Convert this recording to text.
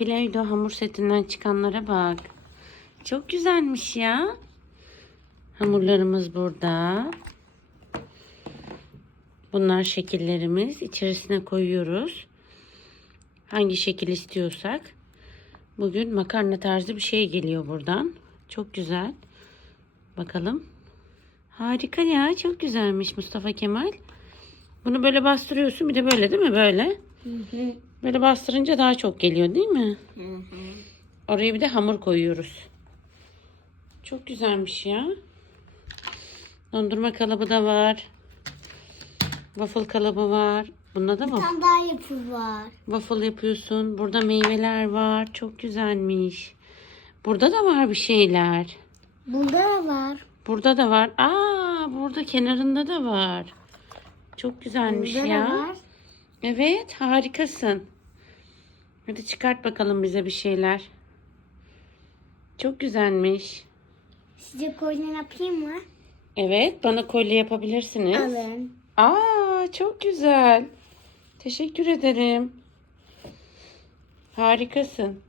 Play-Doh hamur setinden çıkanlara bak. Çok güzelmiş ya. Hamurlarımız burada. Bunlar şekillerimiz. İçerisine koyuyoruz. Hangi şekil istiyorsak. Bugün makarna tarzı bir şey geliyor buradan. Çok güzel. Bakalım. Harika ya. Çok güzelmiş Mustafa Kemal. Bunu böyle bastırıyorsun. Bir de böyle değil mi? Böyle. Böyle bastırınca daha çok geliyor değil mi? Oraya bir de hamur koyuyoruz. Çok güzelmiş ya. Dondurma kalıbı da var. Waffle kalıbı var. Bunda da Bir waffle, tane daha yapı var. waffle yapıyorsun. Burada meyveler var. Çok güzelmiş. Burada da var bir şeyler. Burada da var. Burada da var. Aa, burada kenarında da var. Çok güzelmiş Burada ya. da var. Evet, harikasın. Hadi çıkart bakalım bize bir şeyler. Çok güzelmiş. Size kolye yapayım mı? Evet, bana kolye yapabilirsiniz. Alın. Aa, çok güzel. Teşekkür ederim. Harikasın.